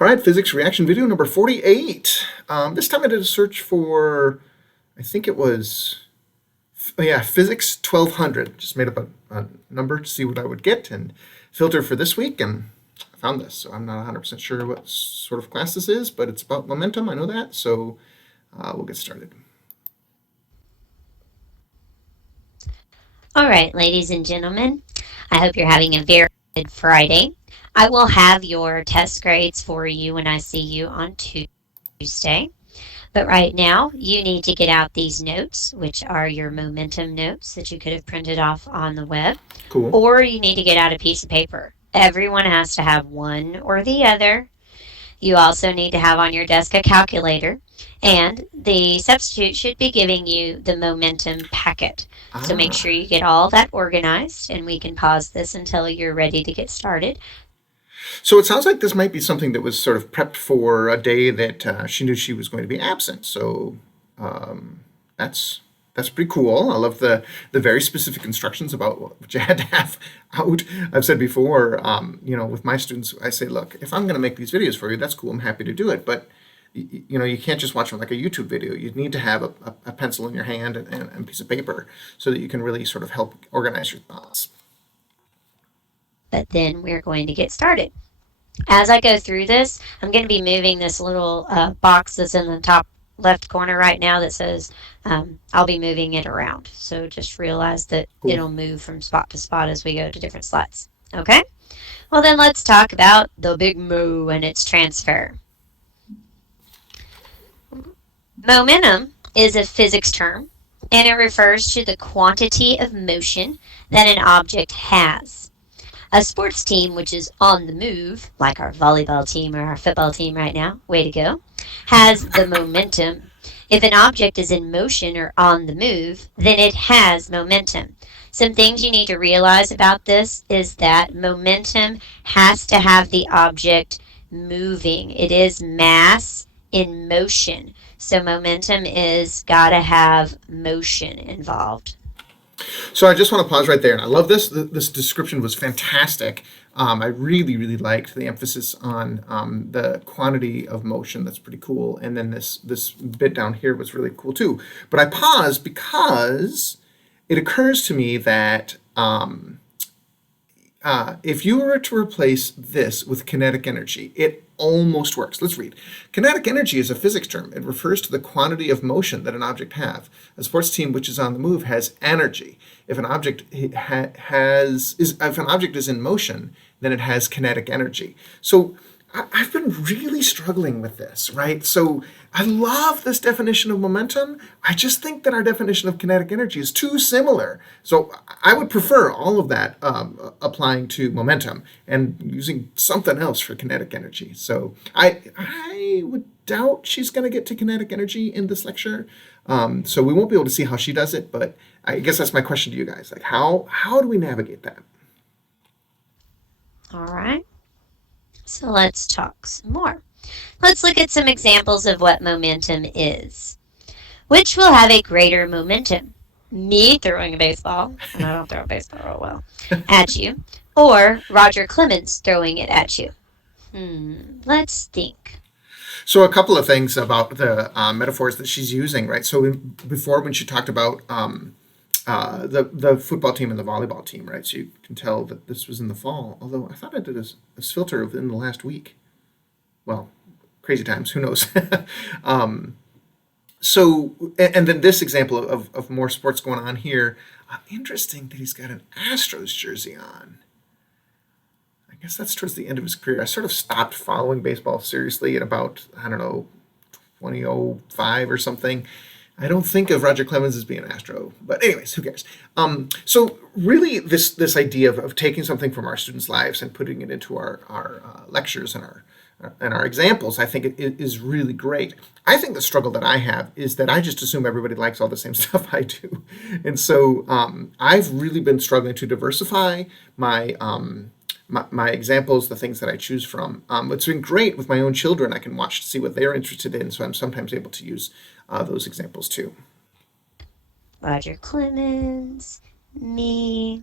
All right, physics reaction video number 48. This time I did a search for, I think it was, physics 1200. Just made up a number to see what I would get and filter for this week, and I found this. So I'm not 100% sure what sort of class this is, but it's about momentum. I know that, so we'll get started. All right, ladies and gentlemen, I hope you're having a very good Friday. I will have your test grades for you when I see you on Tuesday. But right now, you need to get out these notes, which are your momentum notes that you could have printed off on the web, Cool. or you need to get out a piece of paper. Everyone has to have one or the other. You also need to have on your desk a calculator, and the substitute should be giving you the momentum packet. So make Ah. sure you get all that organized, and we can pause this until you're ready to get started. So it sounds like this might be something that was sort of prepped for a day that she knew she was going to be absent. So that's pretty cool. I love the very specific instructions about what you had to have out. I've said before, with my students, I say, look, if I'm going to make these videos for you, that's cool. I'm happy to do it, but you can't just watch them like a YouTube video. You need to have a pencil in your hand and a piece of paper so that you can really sort of help organize your thoughts. But then we're going to get started. As I go through this, I'm going to be moving this little box that's in the top left corner right now that says I'll be moving it around. So just realize that Cool. it'll move from spot to spot as we go to different slides. Okay? Well, then let's talk about the big moo and its transfer. Momentum is a physics term, and it refers to the quantity of motion that an object has. A sports team which is on the move, like our volleyball team or our football team right now, way to go, has the momentum. If an object is in motion or on the move, then it has momentum. Some things you need to realize about this is that momentum has to have the object moving. It is mass in motion. So momentum is got to have motion involved. So I just want to pause right there, and I love this. This description was fantastic. I really, really liked the emphasis on the quantity of motion. That's pretty cool. And then this bit down here was really cool too. But I paused because it occurs to me that if you were to replace this with kinetic energy, it almost works. Let's read. Kinetic energy is a physics term. It refers to the quantity of motion that an object has. A sports team which is on the move has energy. If an object if an object is in motion, then it has kinetic energy. So I've been really struggling with this, right? So I love this definition of momentum. I just think that our definition of kinetic energy is too similar. So I would prefer all of that applying to momentum and using something else for kinetic energy. So I would doubt she's going to get to kinetic energy in this lecture. So we won't be able to see how she does it, but I guess that's my question to you guys. Like, how do we navigate that? All right. So let's talk some more. Let's look at some examples of what momentum is. Which will have a greater momentum? Me throwing a baseball, and I don't throw a baseball real well, at you, or Roger Clemens throwing it at you? Let's think. So a couple of things about the metaphors that she's using, right? So before, when she talked about the football team and the volleyball team, right? So you can tell that this was in the fall. Although I thought I did a filter within the last week. Well, crazy times. Who knows? So and then this example of more sports going on here. Interesting that he's got an Astros jersey on. I guess that's towards the end of his career. I sort of stopped following baseball seriously at about, I don't know, 2005 or something. I don't think of Roger Clemens as being an Astro, but anyways, who cares? So really, this idea of taking something from our students' lives and putting it into our lectures and our examples, I think it is really great. I think the struggle that I have is that I just assume everybody likes all the same stuff I do, and so I've really been struggling to diversify my examples, the things that I choose from. It's been great with my own children. I can watch to see what they're interested in, so I'm sometimes able to use those examples too. Roger Clemens, me.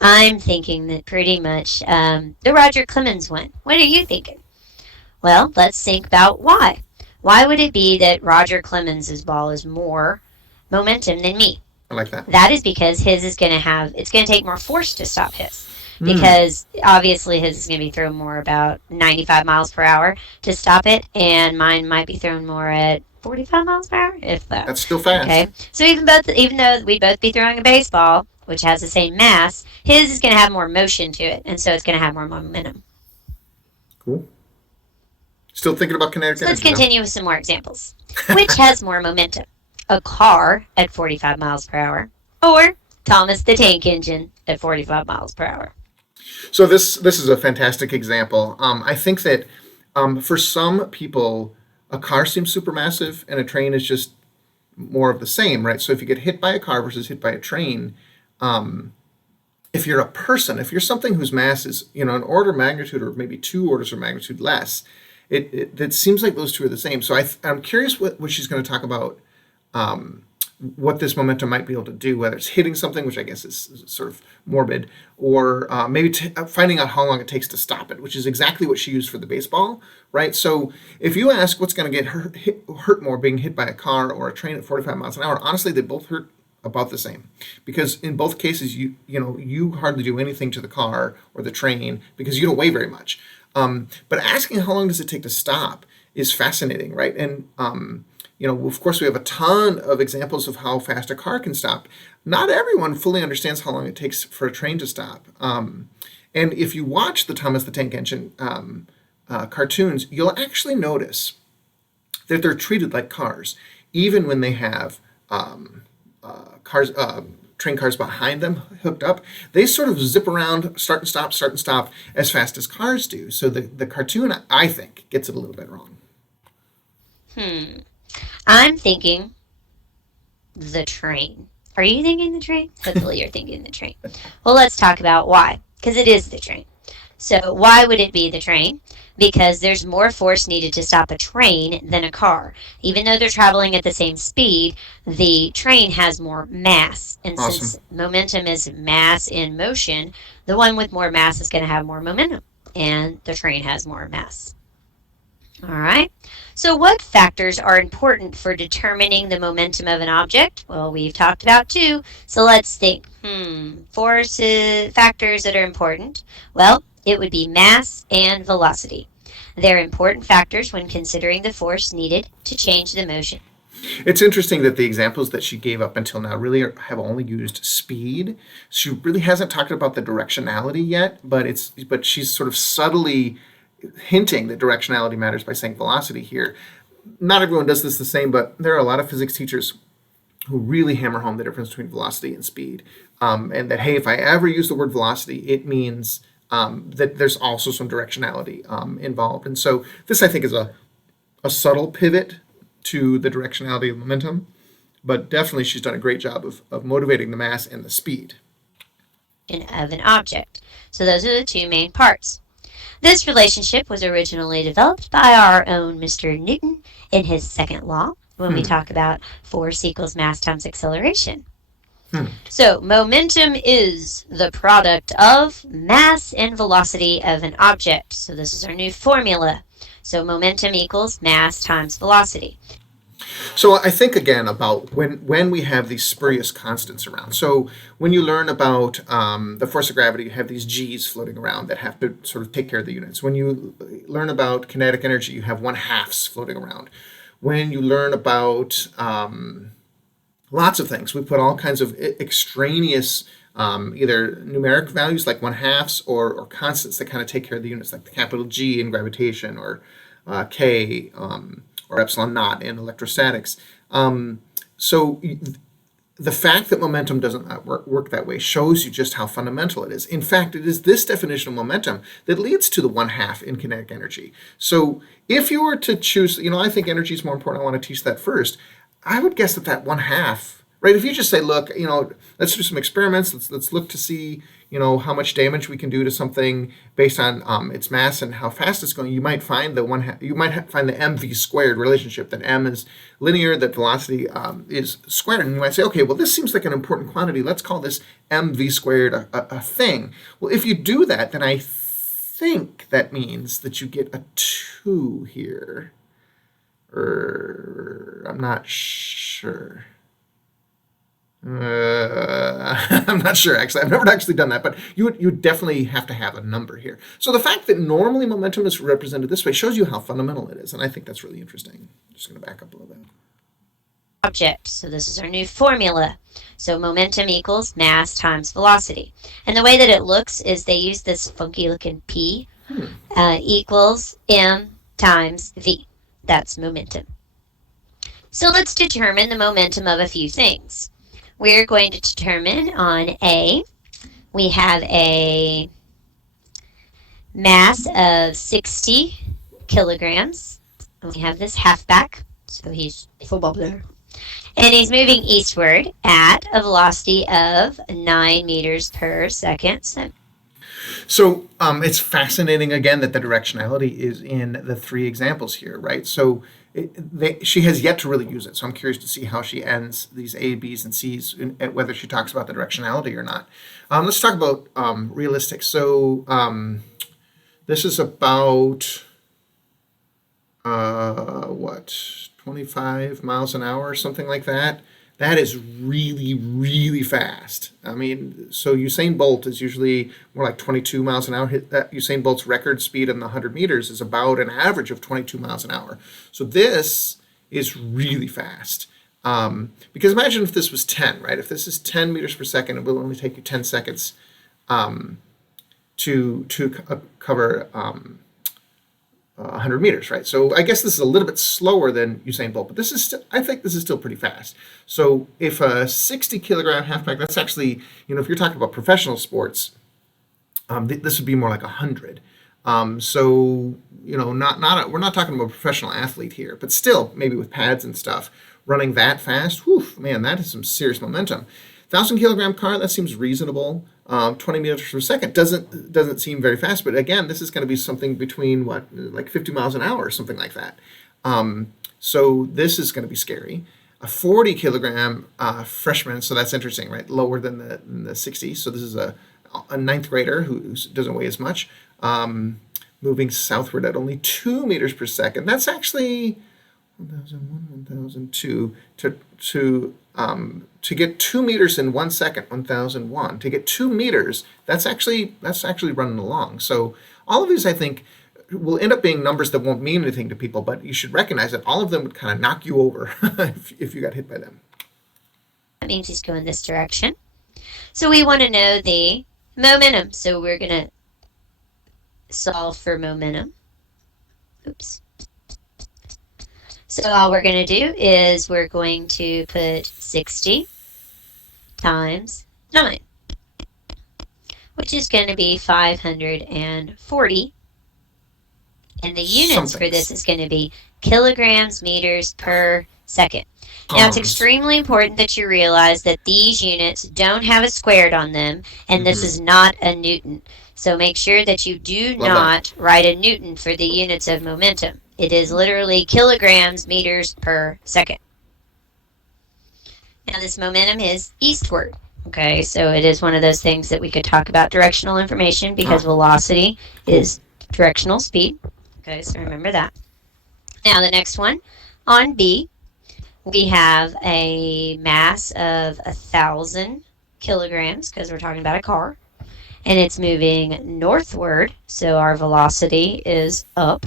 I'm thinking that pretty much the Roger Clemens one. What are you thinking? Well, let's think about why. Why would it be that Roger Clemens's ball is more momentum than me? I like that. That is because his is going to have, it's going to take more force to stop his. Hmm. Because obviously his is going to be thrown more about 95 miles per hour to stop it, and mine might be thrown more at 45 miles per hour, if that. That's still fast. Okay, so even though we'd both be throwing a baseball, which has the same mass, his is going to have more motion to it, and so it's going to have more momentum. Cool. Still thinking about kinetic So let's energy though. continue with some more examples. Which has more momentum? A car at 45 miles per hour, or Thomas the Tank Engine at 45 miles per hour? So this is a fantastic example. I think that for some people, a car seems supermassive and a train is just more of the same, right? So if you get hit by a car versus hit by a train, if you're a person, if you're something whose mass is, an order of magnitude or maybe two orders of magnitude less, it seems like those two are the same. So I'm curious what she's going to talk about, what this momentum might be able to do, whether it's hitting something, which I guess is sort of morbid, or maybe finding out how long it takes to stop it, which is exactly what she used for the baseball, right? So if you ask what's going to get hurt more, being hit by a car or a train at 45 miles an hour, honestly, they both hurt about the same, because in both cases you hardly do anything to the car or the train because you don't weigh very much. But asking how long does it take to stop is fascinating, right? And of course, we have a ton of examples of how fast a car can stop. Not everyone fully understands how long it takes for a train to stop. And if you watch the Thomas the Tank Engine cartoons, you'll actually notice that they're treated like cars, even when they have cars, train cars behind them hooked up. They sort of zip around, start and stop as fast as cars do. So the cartoon, I think, gets it a little bit wrong. Hmm. I'm thinking the train. Are you thinking the train? Hopefully, you're thinking the train. Well, let's talk about why. Because it is the train. So, why would it be the train? Because there's more force needed to stop a train than a car. Even though they're traveling at the same speed, the train has more mass. And Awesome. since momentum is mass in motion, the one with more mass is going to have more momentum. And the train has more mass. All right. So, what factors are important for determining the momentum of an object? Well, we've talked about two. So, let's think. Forces, factors that are important. Well, it would be mass and velocity. They're important factors when considering the force needed to change the motion. It's interesting that the examples that she gave up until now really have only used speed. She really hasn't talked about the directionality yet, but she's sort of subtly hinting that directionality matters by saying velocity here. Not everyone does this the same, but there are a lot of physics teachers who really hammer home the difference between velocity and speed. And that, hey, if I ever use the word velocity, it means that there's also some directionality involved. And so this, I think, is a subtle pivot to the directionality of momentum, but definitely she's done a great job of motivating the mass and the speed. Of an object. So, those are the two main parts. This relationship was originally developed by our own Mr. Newton in his second law when we Hmm. talk about force equals mass times acceleration. Hmm. So, momentum is the product of mass and velocity of an object. So, this is our new formula. So, momentum equals mass times velocity. So I think again about when we have these spurious constants around. So when you learn about the force of gravity, you have these g's floating around that have to sort of take care of the units. When you learn about kinetic energy, you have one halves floating around. When you learn about lots of things, we put all kinds of extraneous either numeric values like one halves or constants that kind of take care of the units, like the capital G in gravitation or K or epsilon naught in electrostatics. So the fact that momentum doesn't work that way shows you just how fundamental it is. In fact, it is this definition of momentum that leads to the one half in kinetic energy. So if you were to choose, I think energy is more important. I want to teach that first. I would guess that one half, right? If you just say, look, let's do some experiments. Let's look to see, how much damage we can do to something based on its mass and how fast it's going. You might find you might find the mv squared relationship, that m is linear, that velocity is squared, and you might say, okay, well, this seems like an important quantity. Let's call this mv squared a thing. Well, if you do that, then I think that means that you get a 2 here. Or I'm not sure. I'm not sure, actually. I've never actually done that, but you would definitely have to have a number here. So the fact that normally momentum is represented this way shows you how fundamental it is, and I think that's really interesting. I'm just going to back up a little bit. Object. So this is our new formula. So momentum equals mass times velocity. And the way that it looks is they use this funky looking P equals M times V. That's momentum. So let's determine the momentum of a few things. We're going to determine on A, we have a mass of 60 kilograms. And we have this halfback, so he's football player. And he's moving eastward at a velocity of 9 meters per second. So it's fascinating, again, that the directionality is in the 3 examples here, right? So she has yet to really use it. So I'm curious to see how she ends these A, B's, and C's, and whether she talks about the directionality or not. Let's talk about realistic. So this is about, what, 25 miles an hour or something like that. That is really, really fast. I mean, so Usain Bolt is usually more like 22 miles an hour. Usain Bolt's record speed in the 100 meters is about an average of 22 miles an hour. So this is really fast. Because imagine if this was 10, right? If this is 10 meters per second, it will only take you 10 seconds to cover 100 meters, right? So I guess this is a little bit slower than Usain Bolt, but this is still, I think this is still pretty fast. So if a 60 kilogram halfback, that's actually, if you're talking about professional sports, this would be more like 100. So we're not talking about a professional athlete here, but still, maybe with pads and stuff, running that fast, whew, man, that is some serious momentum. 1,000 kilogram car, that seems reasonable. 20 meters per second doesn't seem very fast, but again, this is going to be something between like 50 miles an hour or something like that. So this is going to be scary. A 40 kilogram freshman, so that's interesting, right? Lower than the 60. So this is a ninth grader who doesn't weigh as much, moving southward at only 2 meters per second. That's actually 1,001, 1,002 to get 2 meters in 1 second. 1,001 to get 2 meters. That's actually running along. So all of these, I think, will end up being numbers that won't mean anything to people, but you should recognize that all of them would kind of knock you over if you got hit by them. That means he's going this direction. So we want to know the momentum. So we're going to solve for momentum. Oops. So all we're going to do is we're going to put 60 times 9, which is going to be 540. And the units for this is going to be kilograms meters per second. Now, it's extremely important that you realize that these units don't have a squared on them, and this is not a Newton. So make sure that you do not write a Newton for the units of momentum. It is literally kilograms meters per second. Now, this momentum is eastward. Okay, so it is one of those things that we could talk about directional information because velocity is directional speed. Okay, so remember that. Now, the next one, on B, we have a mass of 1,000 kilograms because we're talking about a car. And it's moving northward, so our velocity is up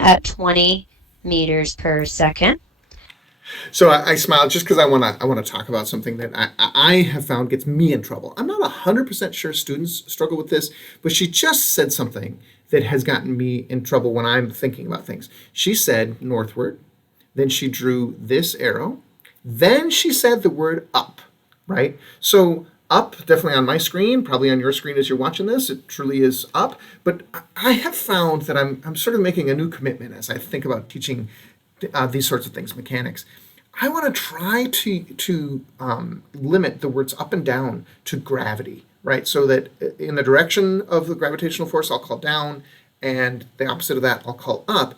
at 20 meters per second. So I smile just because I want to talk about something that I have found gets me in trouble. I'm not 100% sure students struggle with this, but she just said something that has gotten me in trouble when I'm thinking about things. She said northward, then she drew this arrow, then she said the word up, right? So up, definitely on my screen, probably on your screen as you're watching this, it truly is up. But I have found that I'm sort of making a new commitment as I think about teaching these sorts of things, mechanics. I want to try to limit the words up and down to gravity, right? So that in the direction of the gravitational force, I'll call down, and the opposite of that, I'll call up,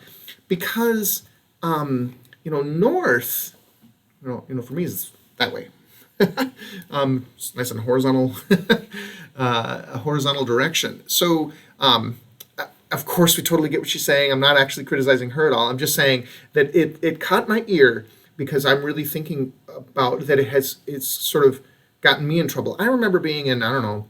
because north, for me is that way. It's nice and horizontal, a horizontal direction. So of course, we totally get what she's saying. I'm not actually criticizing her at all. I'm just saying that it caught my ear because I'm really thinking about that it's sort of gotten me in trouble. I remember being in, I don't know,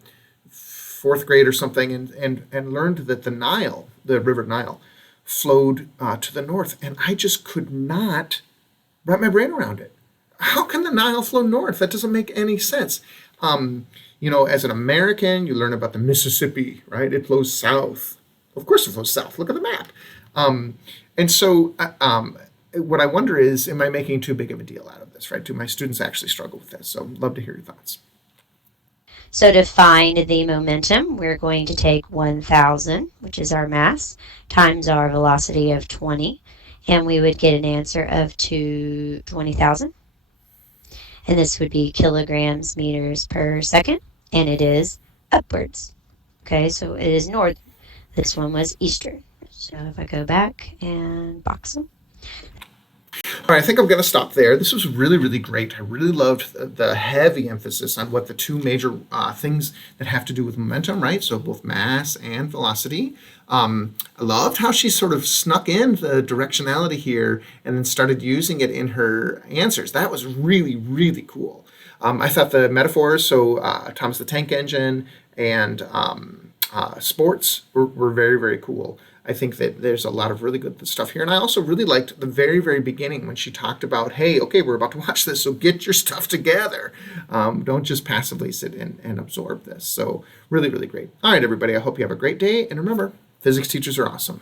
fourth grade or something, and learned that the Nile, the River Nile, flowed to the north, and I just could not wrap my brain around it. How can the Nile flow north? That doesn't make any sense. As an American, you learn about the Mississippi, right? It flows south. Of course, it flows south. Look at the map. And so, what I wonder is, am I making too big of a deal out of this, right? Do my students actually struggle with this? So, love to hear your thoughts. So to find the momentum, we're going to take 1,000, which is our mass, times our velocity of 20, and we would get an answer of 20,000. And this would be kilograms meters per second, and it is upwards. Okay, so it is north. This one was eastern. So if I go back and box them. All right, I think I'm going to stop there. This was really, really great. I really loved the heavy emphasis on what the two major things that have to do with momentum, right? So both mass and velocity. I loved how she sort of snuck in the directionality here and then started using it in her answers. That was really, really cool. I thought the metaphors, so Thomas the Tank Engine and sports were very, very cool. I think that there's a lot of really good stuff here. And I also really liked the very, very beginning when she talked about, hey, okay, we're about to watch this, so get your stuff together. Don't just passively sit and absorb this. So really, really great. All right, everybody, I hope you have a great day. And remember, physics teachers are awesome.